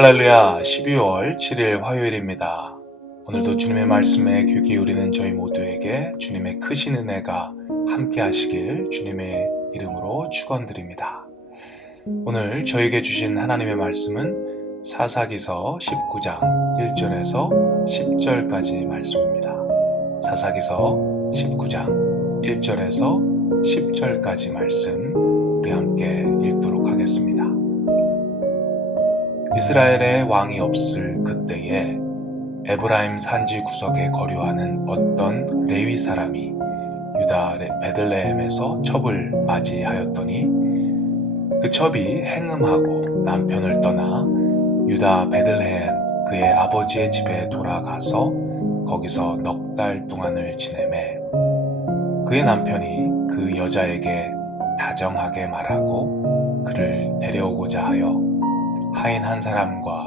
할렐루야, 12월 7일 화요일입니다. 오늘도 주님의 말씀에 귀 기울이는 저희 모두에게 주님의 크신 은혜가 함께 하시길 주님의 이름으로 축원드립니다. 오늘 저에게 주신 하나님의 말씀은 사사기서 19장 1절에서 10절까지 말씀입니다. 사사기서 19장 1절에서 10절까지 말씀 우리 함께 읽도록 하겠습니다. 이스라엘에 왕이 없을 그때에 에브라임 산지 구석에 거류하는 어떤 레위 사람이 유다 베들레헴에서 첩을 맞이하였더니 그 첩이 행음하고 남편을 떠나 유다 베들레헴 그의 아버지의 집에 돌아가서 거기서 넉 달 동안을 지내매 그의 남편이 그 여자에게 다정하게 말하고 그를 데려오고자 하여 하인 한 사람과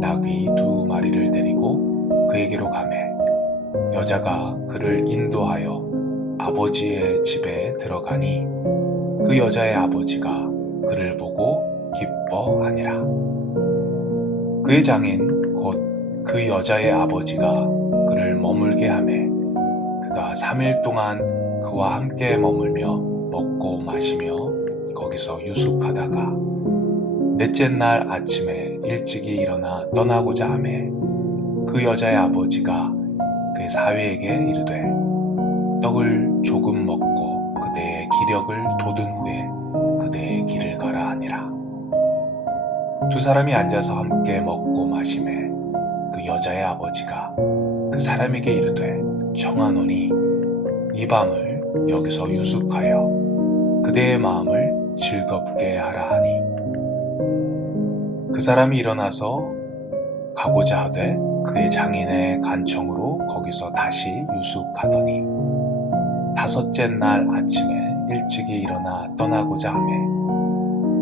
나귀 2마리를 데리고 그에게로 가매 여자가 그를 인도하여 아버지의 집에 들어가니 그 여자의 아버지가 그를 보고 기뻐하니라. 그의 장인 곧 그 여자의 아버지가 그를 머물게 하매 그가 3일 동안 그와 함께 머물며 먹고 마시며 거기서 유숙하다가 넷째 날 아침에 일찍이 일어나 떠나고자 하매 그 여자의 아버지가 그의 사위에게 이르되 떡을 조금 먹고 그대의 기력을 돋은 후에 그대의 길을 가라 하니라. 두 사람이 앉아서 함께 먹고 마시매 그 여자의 아버지가 그 사람에게 이르되 청하노니 이 밤을 여기서 유숙하여 그대의 마음을 즐겁게 하라 하니 그 사람이 일어나서 가고자 하되 그의 장인의 간청으로 거기서 다시 유숙하더니 다섯째 날 아침에 일찍이 일어나 떠나고자 하매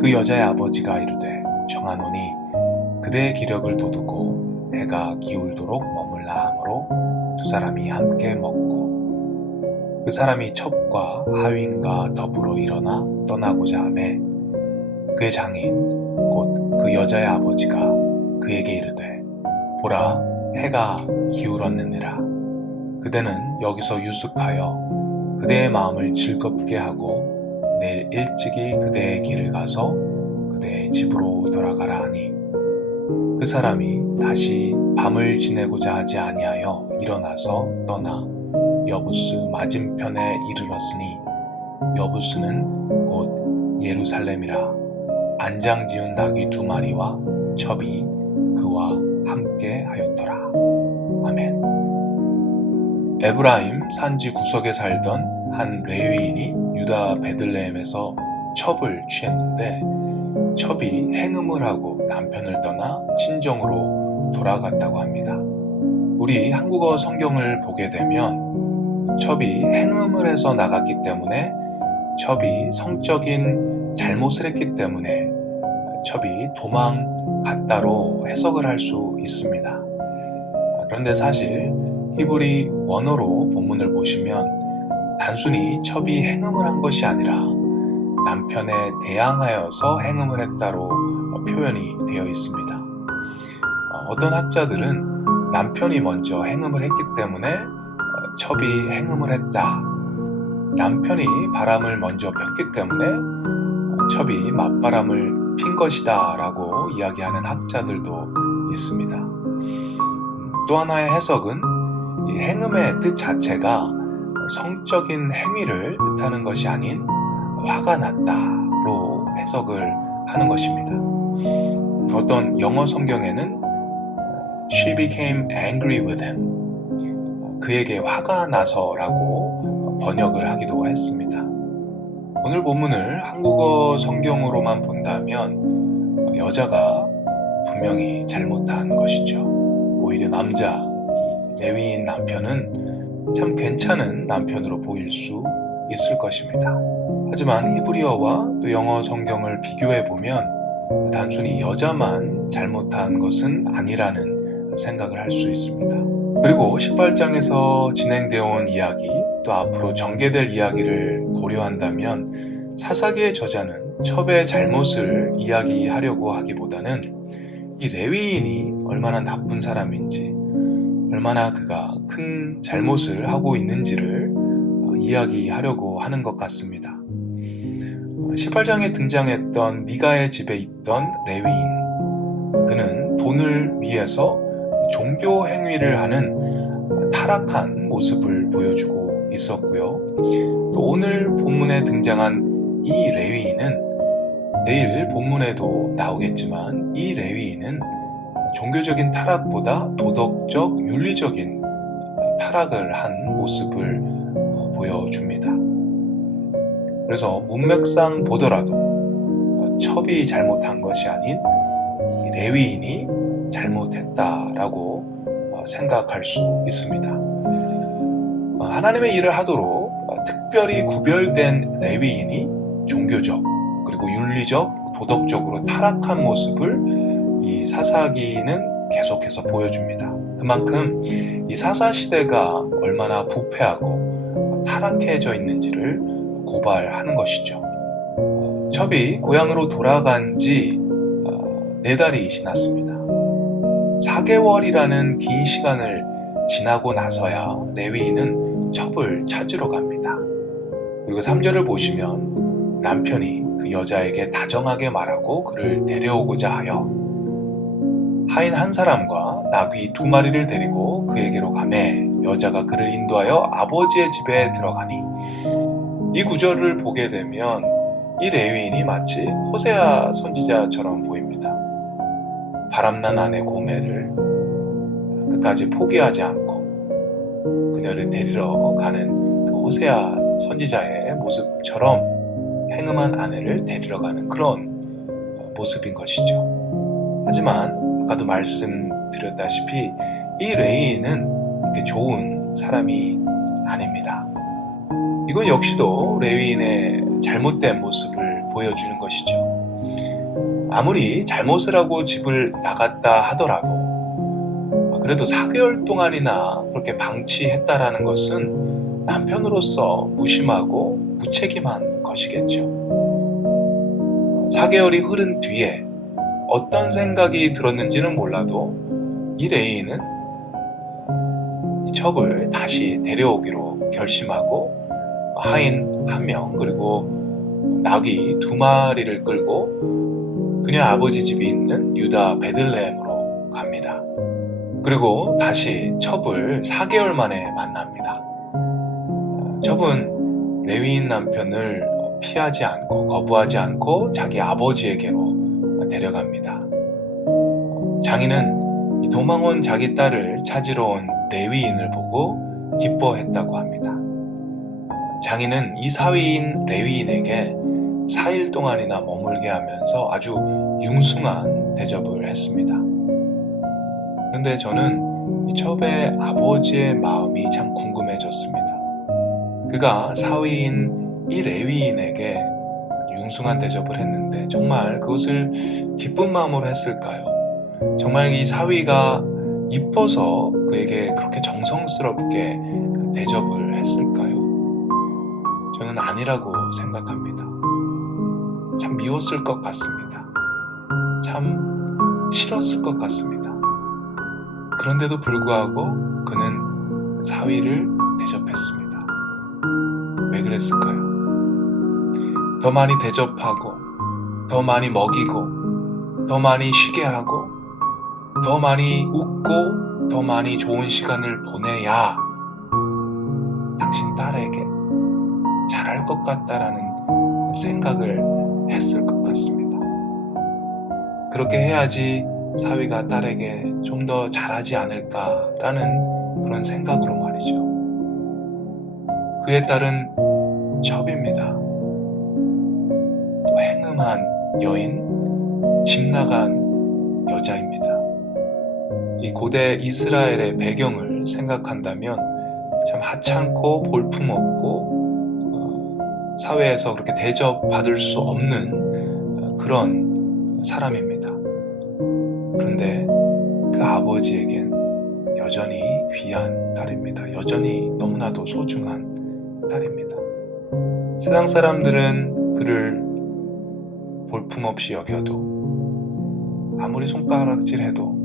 그 여자의 아버지가 이르되 청하노니 그대의 기력을 돋우고 해가 기울도록 머물라 하므로 두 사람이 함께 먹고 그 사람이 첩과 하윈과 더불어 일어나 떠나고자 하매 그의 장인 곧 그 여자의 아버지가 그에게 이르되 보라 해가 기울었느니라. 그대는 여기서 유숙하여 그대의 마음을 즐겁게 하고 내일 일찍이 그대의 길을 가서 그대의 집으로 돌아가라 하니 그 사람이 다시 밤을 지내고자 하지 아니하여 일어나서 떠나 여부스 맞은편에 이르렀으니 여부스는 곧 예루살렘이라. 안장 지은 나귀 2마리와 첩이 그와 함께 하였더라. 아멘. 에브라임 산지 구석에 살던 한 레위인이 유다 베들레헴에서 첩을 취했는데 첩이 행음을 하고 남편을 떠나 친정으로 돌아갔다고 합니다. 우리 한국어 성경을 보게 되면 첩이 행음을 해서 나갔기 때문에 첩이 성적인 잘못을 했기 때문에 첩이 도망갔다로 해석을 할 수 있습니다. 그런데 사실 히브리 원어로 본문을 보시면 단순히 첩이 행음을 한 것이 아니라 남편에 대항하여서 행음을 했다로 표현이 되어 있습니다. 어떤 학자들은 남편이 먼저 행음을 했기 때문에 첩이 행음을 했다. 남편이 바람을 먼저 폈기 때문에 첩이 맞바람을 핀 것이다 라고 이야기하는 학자들도 있습니다. 또 하나의 해석은 이 행음의 뜻 자체가 성적인 행위를 뜻하는 것이 아닌 화가 났다로 해석을 하는 것입니다. 어떤 영어 성경에는 She became angry with him. 그에게 화가 나서라고 번역을 하기도 했습니다. 오늘 본문을 한국어 성경으로만 본다면 여자가 분명히 잘못한 것이죠. 오히려 남자, 이 레위인 남편은 참 괜찮은 남편으로 보일 수 있을 것입니다. 하지만 히브리어와 또 영어 성경을 비교해보면 단순히 여자만 잘못한 것은 아니라는 생각을 할 수 있습니다. 그리고 18장에서 진행되어 온 이야기, 또 앞으로 전개될 이야기를 고려한다면 사사기의 저자는 첩의 잘못을 이야기하려고 하기보다는 이 레위인이 얼마나 나쁜 사람인지, 얼마나 그가 큰 잘못을 하고 있는지를 이야기하려고 하는 것 같습니다. 18장에 등장했던 미가의 집에 있던 레위인, 그는 돈을 위해서 종교 행위를 하는 타락한 모습을 보여주고 있었고요. 또 오늘 본문에 등장한 이 레위인은 내일 본문에도 나오겠지만, 이 레위인은 종교적인 타락보다 도덕적, 윤리적인 타락을 한 모습을 보여줍니다. 그래서 문맥상 보더라도 첩이 잘못한 것이 아닌 이 레위인이 잘못했다라고 생각할 수 있습니다. 하나님의 일을 하도록 특별히 구별된 레위인이 종교적, 그리고 윤리적, 도덕적으로 타락한 모습을 이 사사기는 계속해서 보여줍니다. 그만큼 이 사사시대가 얼마나 부패하고 타락해져 있는지를 고발하는 것이죠. 첩이 고향으로 돌아간 지 4달이 지났습니다. 4개월이라는 긴 시간을 지나고 나서야 레위인은 첩을 찾으러 갑니다. 그리고 3절을 보시면 남편이 그 여자에게 다정하게 말하고 그를 데려오고자 하여 하인 한 사람과 나귀 2마리를 데리고 그에게로 가매 여자가 그를 인도하여 아버지의 집에 들어가니, 이 구절을 보게 되면 이 레위인이 마치 호세아 선지자처럼 보입니다. 바람난 아내 고멜을 끝까지 포기하지 않고 그녀를 데리러 가는 그 호세아 선지자의 모습처럼 행음한 아내를 데리러 가는 그런 모습인 것이죠. 하지만 아까도 말씀드렸다시피 이 레위인은 그렇게 좋은 사람이 아닙니다. 이건 역시도 레위인의 잘못된 모습을 보여주는 것이죠. 아무리 잘못을 하고 집을 나갔다 하더라도 그래도 4개월 동안이나 그렇게 방치했다라는 것은 남편으로서 무심하고 무책임한 것이겠죠. 4개월이 흐른 뒤에 어떤 생각이 들었는지는 몰라도 이 레위인은 이 첩을 다시 데려오기로 결심하고 하인 1명 그리고 나귀 2마리를 끌고 그녀 아버지 집이 있는 유다 베들레헴으로 갑니다. 그리고 다시 첩을 4개월 만에 만납니다. 첩은 레위인 남편을 피하지 않고 거부하지 않고 자기 아버지에게로 데려갑니다. 장인은 이 도망온 자기 딸을 찾으러 온 레위인을 보고 기뻐했다고 합니다. 장인은 이 사위인 레위인에게 4일 동안이나 머물게 하면서 아주 융숭한 대접을 했습니다. 그런데 저는 이 첩의 아버지의 마음이 참 궁금해졌습니다. 그가 사위인 이 레위인에게 융숭한 대접을 했는데 정말 그것을 기쁜 마음으로 했을까요? 정말 이 사위가 이뻐서 그에게 그렇게 정성스럽게 대접을 했을까요? 저는 아니라고 생각합니다. 참 미웠을 것 같습니다. 참 싫었을 것 같습니다. 그런데도 불구하고 그는 사위를 대접했습니다. 왜 그랬을까요? 더 많이 대접하고, 더 많이 먹이고, 더 많이 쉬게 하고, 더 많이 웃고, 더 많이 좋은 시간을 보내야 당신 딸에게 잘할 것 같다라는 생각을 했을 것 같습니다. 그렇게 해야지 사위가 딸에게 좀 더 잘하지 않을까라는 그런 생각으로 말이죠. 그의 딸은 첩입니다. 또 행음한 여인, 집 나간 여자입니다. 이 고대 이스라엘의 배경을 생각한다면 참 하찮고 볼품없고 사회에서 그렇게 대접받을 수 없는 그런 사람입니다. 그런데 그 아버지에겐 여전히 귀한 딸입니다. 여전히 너무나도 소중한 딸입니다. 세상 사람들은 그를 볼품없이 여겨도 아무리 손가락질해도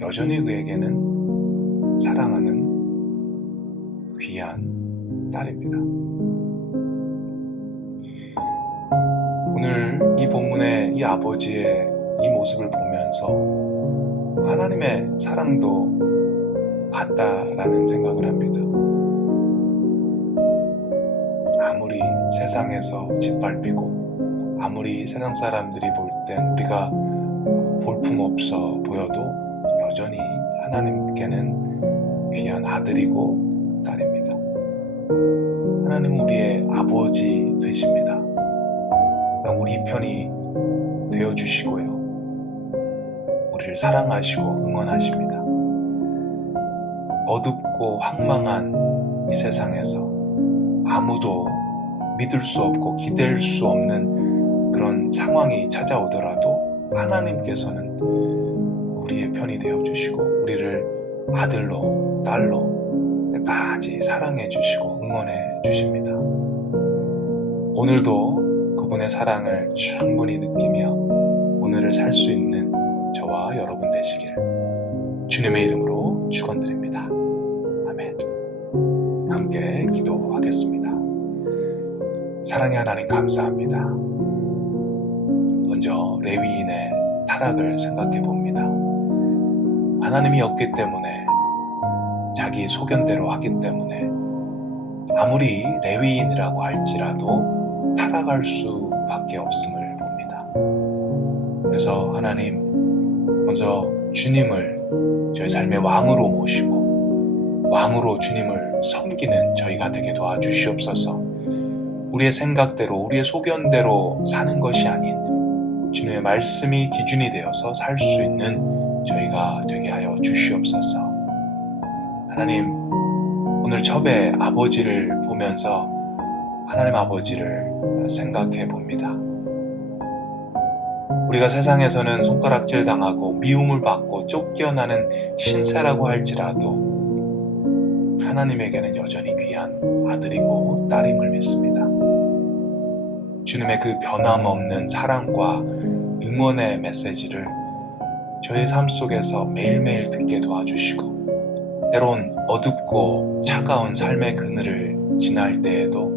여전히 그에게는 사랑하는 귀한 딸입니다. 오늘 이 본문의 이 아버지의 이 모습을 보면서 하나님의 사랑도 같다라는 생각을 합니다. 아무리 세상에서 짓밟히고 아무리 세상 사람들이 볼 땐 우리가 볼품없어 보여도 여전히 하나님께는 귀한 아들이고 딸입니다. 하나님은 우리의 아버지 되십니다. 우리 편이 되어주시고요. 우리를 사랑하시고 응원하십니다. 어둡고 황망한 이 세상에서 아무도 믿을 수 없고 기댈 수 없는 그런 상황이 찾아오더라도 하나님께서는 우리의 편이 되어주시고 우리를 아들로 딸로 끝까지 사랑해 주시고 응원해 주십니다. 오늘도 그분의 사랑을 충분히 느끼며 오늘을 살 수 있는 저와 여러분 되시기를 주님의 이름으로 축원드립니다. 아멘. 함께 기도하겠습니다. 사랑의 하나님 감사합니다. 먼저 레위인의 타락을 생각해 봅니다. 하나님이 없기 때문에 자기 소견대로 하기 때문에 아무리 레위인이라고 할지라도 타락할 수밖에 없음을 봅니다. 그래서 하나님 먼저 주님을 저희 삶의 왕으로 모시고 왕으로 주님을 섬기는 저희가 되게 도와주시옵소서. 우리의 생각대로 우리의 소견대로 사는 것이 아닌 주님의 말씀이 기준이 되어서 살 수 있는 저희가 되게 하여 주시옵소서. 하나님, 오늘 첩의 아버지를 보면서 하나님 아버지를 생각해 봅니다. 우리가 세상에서는 손가락질 당하고 미움을 받고 쫓겨나는 신세라고 할지라도 하나님에게는 여전히 귀한 아들이고 딸임을 믿습니다. 주님의 그 변함없는 사랑과 응원의 메시지를 저의 삶 속에서 매일매일 듣게 도와주시고 때론 어둡고 차가운 삶의 그늘을 지날 때에도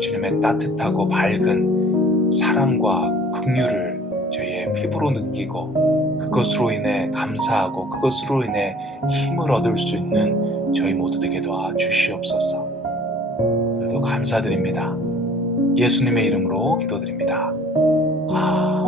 주님의 따뜻하고 밝은 사랑과 긍휼을 저희의 피부로 느끼고 그것으로 인해 감사하고 그것으로 인해 힘을 얻을 수 있는 저희 모두 되게 도와주시옵소서. 오늘도 감사드립니다. 예수님의 이름으로 기도드립니다. 아멘.